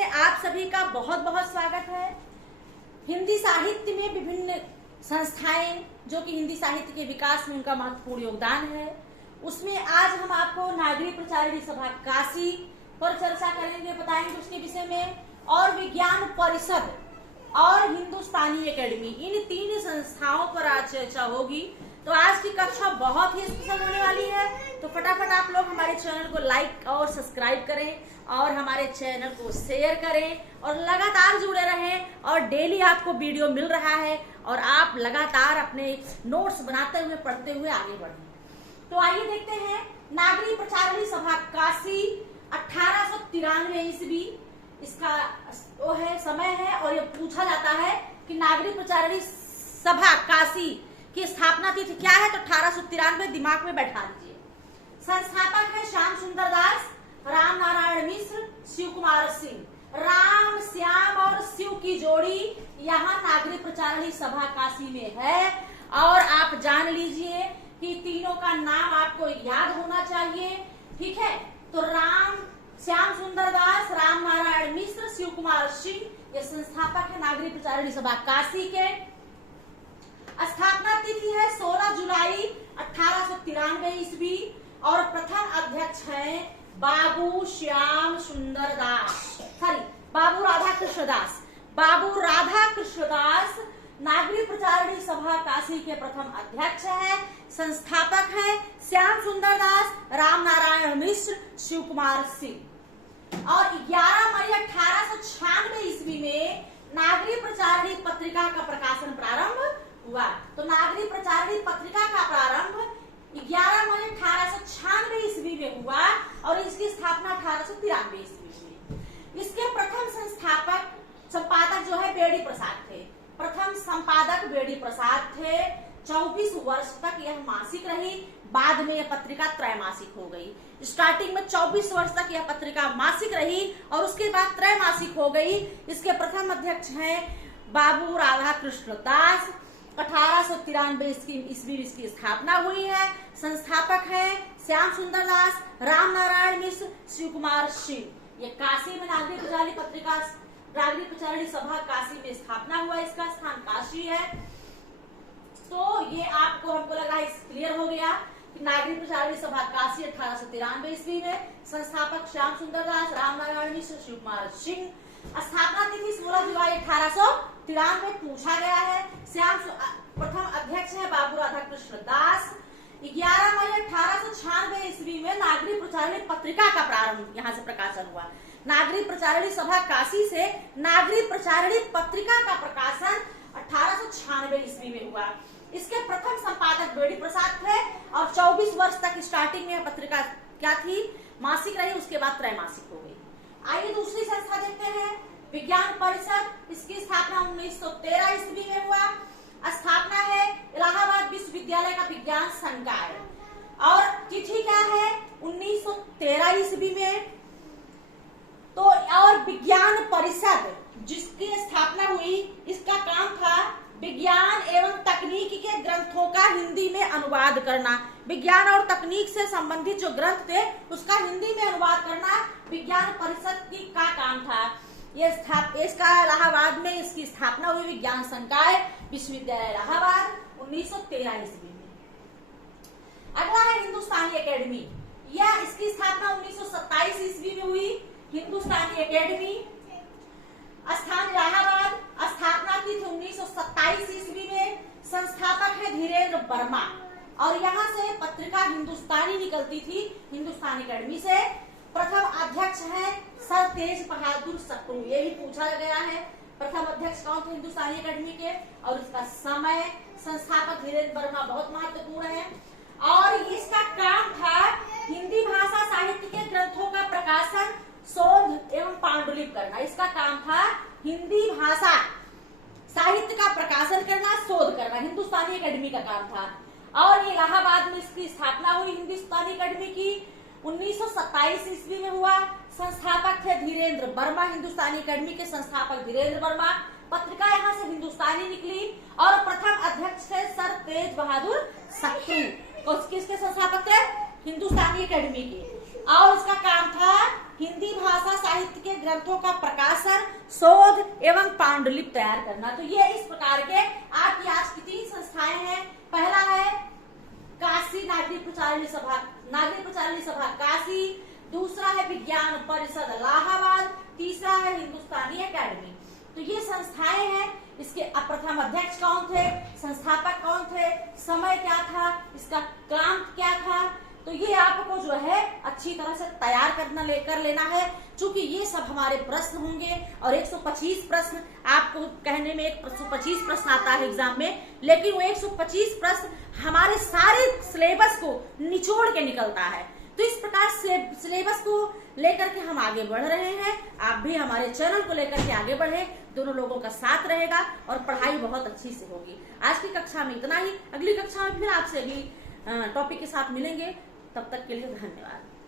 में आप सभी का बहुत बहुत स्वागत है। हिंदी साहित्य में विभिन्न संस्थाएं जो कि हिंदी साहित्य के विकास में उनका महत्वपूर्ण योगदान है, उसमें आज हम आपको नागरिक प्रचारिणी सभा काशी पर चर्चा करेंगे, बताएंगे उसके विषय में, और विज्ञान परिषद और हिंदुस्तानी एकेडमी, इन तीन संस्थाओं पर आज चर्चा होगी। तो आज की कक्षा बहुत ही स्पेशल होने वाली है, तो फटाफट आप लोग हमारे चैनल को लाइक और सब्सक्राइब करें और हमारे चैनल को शेयर करें और लगातार जुड़े रहें। और डेली आपको वीडियो मिल रहा है और आप लगातार अपने नोट्स बनाते हुए पढ़ते हुए आगे बढ़ें। तो आइए देखते हैं नागरिक प्रचारिणी सभा काशी 1893 ईस्वी इसका वो है समय है। और ये पूछा जाता है कि नागरिक प्रचारिणी सभा काशी की स्थापना तिथि क्या है, तो 1893 दिमाग में बैठा लीजिए। संस्थापक है श्याम सुंदर दास, राम नारायण मिश्र, शिव कुमार सिंह। राम, श्याम और शिव की जोड़ी यहाँ नागरिक प्रचारिणी सभा काशी में है। और आप जान लीजिए कि तीनों का नाम आपको याद होना चाहिए, ठीक है। तो राम, श्याम सुंदर दास, राम नारायण मिश्र, शिव कुमार सिंह, ये संस्थापक है नागरिक प्रचारिणी सभा काशी के। स्थापना तिथि है 16 जुलाई 1893 ईस्वी और प्रथम अध्यक्ष है बाबू श्याम सुंदर दास, बाबू राधा कृष्ण दास। बाबू राधा कृष्ण दास नागरिक प्रचारिणी सभा काशी के प्रथम अध्यक्ष है। संस्थापक है श्याम सुंदर दास, राम नारायण मिश्र, शिव कुमार सिंह। और 11 मई 1896 ईस्वी में नागरिक प्रचारिणी पत्रिका का प्रकाशन प्रारंभ हुआ। तो नागरिक प्रचारिणी पत्रिका का प्रारंभ 11 मई 1896 ईस्वी में हुआ और इसकी स्थापना 1893 ईस्वी में। इसके प्रथम संपादक जो है बेडी प्रसाद थे। प्रथम संपादक बेडी प्रसाद थे। 24 वर्ष तक यह मासिक रही, बाद में यह पत्रिका त्रैमासिक हो गई। स्टार्टिंग में 24 वर्ष तक यह पत्रिका मासिक रही और उसके बाद त्रैमासिक हो गई। इसके प्रथम अध्यक्ष हैं बाबू राधा कृष्ण दास। 1893 ईस्वी इसकी स्थापना हुई है। संस्थापक है श्याम सुंदर दास, राम नारायण मिश्र, शिव कुमार सिंह। ये काशी में नागरिक प्रचारिणी पत्रिका, नागरिक प्रचारिणी सभा काशी में स्थापना हुआ, इसका स्थान काशी है। तो ये आपको, हमको लगा क्लियर हो गया कि नागरिक प्रचारिणी सभा काशी 1893 ईस्वी में, संस्थापक श्याम सुंदर दास, राम नारायण मिश्र, शिव कुमार सिंह। स्थापना तिथि 16 जुलाई 1893 पूछा गया है। प्रथम अध्यक्ष है बाबू राधा कृष्ण दास। 11 मई 1896 ईस्वी में नागरिक प्रचारिणी पत्रिका का प्रारंभ यहाँ से प्रकाशन हुआ। नागरिक प्रचारिणी सभा काशी से नागरिक प्रचारिणी पत्रिका का प्रकाशन 1896 ईस्वी में हुआ। इसके प्रथम संपादक बेडी प्रसाद थे और 24 वर्ष तक स्टार्टिंग में पत्रिका क्या थी, मासिक रही, उसके बाद त्रैमासिक हो गई। आइए दूसरी संस्था देखते हैं, विज्ञान परिषद। इसकी स्थापना 1913 ईस्वी में हुआ। स्थापना है इलाहाबाद विश्वविद्यालय का विज्ञान संकाय और तिथि क्या है 1913 ईस्वी में। तो और विज्ञान परिषद जिसकी स्थापना हुई, इसका काम था विज्ञान एवं तकनीक के ग्रंथों का हिंदी में अनुवाद करना। विज्ञान और तकनीक से संबंधित जो ग्रंथ थे उसका हिंदी में अनुवाद करना विज्ञान परिषद की का काम था। इसका इलाहाबाद में इसकी स्थापना हुई, विज्ञान संकाय विश्वविद्यालय इलाहाबाद 1913 ईस्वी में। अगला है हिंदुस्तानी एकेडमी। यह इसकी स्थापना 1927 ईस्वी में हुई। हिंदुस्तानी एकेडमी, स्थान इलाहाबाद, स्थापना तिथि 1927 ईस्वी में। संस्थापक है धीरेन्द्र वर्मा और यहाँ से पत्रिका हिंदुस्तानी निकलती थी, हिंदुस्तानी एकेडमी से। प्रथम अध्यक्ष है सर तेज बहादुर सप्रू, ये भी पूछा गया है प्रथम अध्यक्ष कौन थे हिंदुस्तानी एकेडमी के और इसका समय। संस्थापक धीरेन्द्र वर्मा बहुत महत्वपूर्ण है और इसका काम था हिंदी भाषा साहित्य के ग्रंथों का प्रकाशन, शोध एवं पांडुलिपि करना। इसका काम था हिंदी भाषा साहित्य का प्रकाशन करना, शोध करना, हिंदुस्तानी एकेडमी का काम था। और इलाहाबाद में इसकी स्थापना हुई हिंदुस्तानी एकेडमी की 1927 ईस्वी में हुआ। संस्थापक थे धीरेन्द्र वर्मा, हिंदुस्तानी एकेडमी के संस्थापक धीरेन्द्र वर्मा। पत्रिका यहाँ से हिंदुस्तानी निकली और प्रथम अध्यक्ष थे सर तेज बहादुर सप्रू। किसके संस्थापक थे? हिंदुस्तानी एकेडमी के। और उसका काम था हिंदी भाषा साहित्य के ग्रंथों का प्रकाशन, शोध एवं पांडुलिपि तैयार करना। तो ये इस प्रकार के आपकी आज की 3 संस्थाएं हैं। पहला है काशी नागरिक प्रचारिणी सभा काशी, दूसरा है विज्ञान परिषद इलाहाबाद, तीसरा है हिंदुस्तानी एकेडमी। तो ये संस्थाएं हैं। इसके प्रथम अध्यक्ष कौन थे, संस्थापक कौन थे, समय क्या था, इसका काम क्या था, तो ये आपको जो है अच्छी तरह से तैयार कर लेना है। चूंकि ये सब हमारे प्रश्न होंगे और 125 प्रश्न आपको कहने में 125 प्रश्न आता है एग्जाम में, लेकिन वो 125 प्रश्न हमारे सारे सिलेबस को निचोड़ के निकलता है। तो इस प्रकार से सिलेबस को लेकर के हम आगे बढ़ रहे हैं। आप भी हमारे चैनल को लेकर के आगे बढ़े, दोनों लोगों का साथ रहेगा और पढ़ाई बहुत अच्छी से होगी। आज की कक्षा में इतना ही, अगली कक्षा में फिर आपसे अगली टॉपिक के साथ मिलेंगे। तब तक के लिए धन्यवाद।